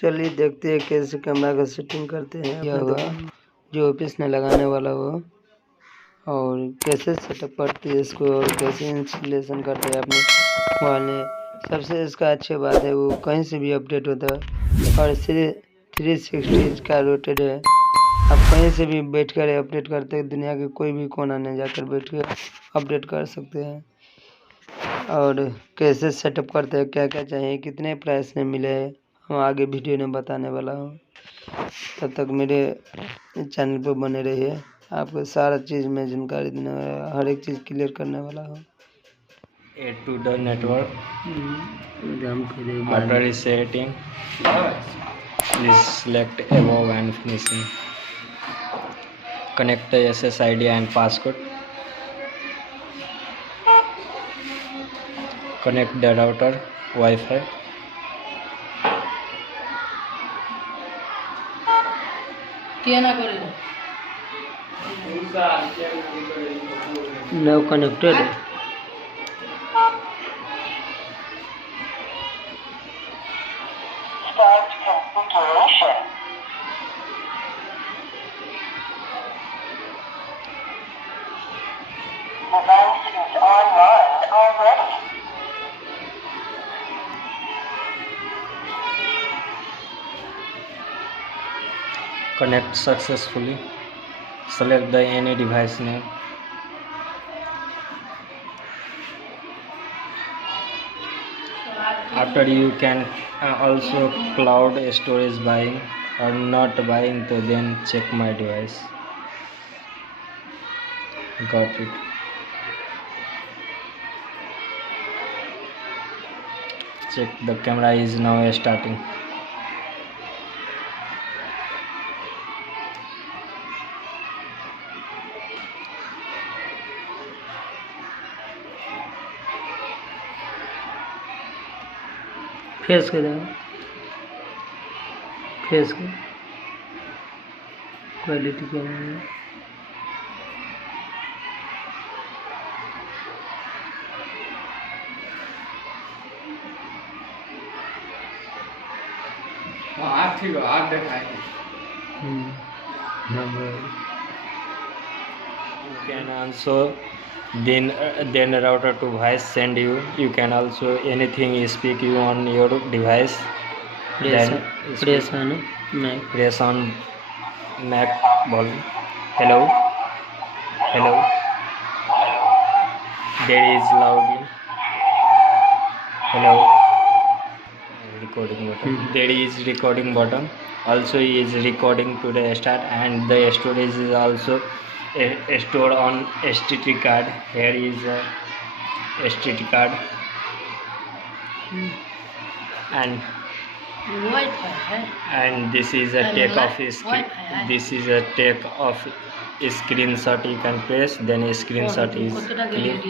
चलिए देखते हैं कैसे कैमरा का सेटिंग करते हैं। यह हुआ जो ऑफिस में लगाने वाला हो और कैसे सेटअप करते हैं इसको और कैसे इंस्टॉलेशन करते हैं अपने मोबाइल में। सबसे इसका अच्छी बात है वो कहीं से भी अपडेट होता है और 360 का रोटेट है। आप कहीं से भी बैठ कर अपडेट करते हैं, दुनिया के कोई भी कोना में जाकर बैठ कर अपडेट कर सकते हैं। और कैसे सेटअप करते हैं, क्या क्या चाहिए, कितने प्राइस में मिले, हम आगे वीडियो में बताने वाला हूँ। तब तक मेरे चैनल पर बने रहिए, आपको सारा चीज़ में जानकारी देने वाला, हर एक चीज़ क्लियर करने वाला हूँ। Add to the network. After resetting, please select above and finishing. Connect the SSID and passcode. Connect the router, Wi-Fi. Now connected. Start configuration. Device is online already. Connect successfully. Select the any device name. After you can also cloud storage buying or not buying, so then check my device. Got it. Check the camera is now starting. Face कर देना, face कर quality क्या है। ठीक है, आप दिखाएं। You can also then router to voice send you. You can also anything speak you on your device. press on Mac. Press on Mac volume. Hello. There is loudly. Hello. Recording button. There is recording button. Also is recording to the start, and the storage is also stored on STD card. Here is a STD card, and this is a take off screen. This is a take off screenshot. You can press, then a screenshot is click.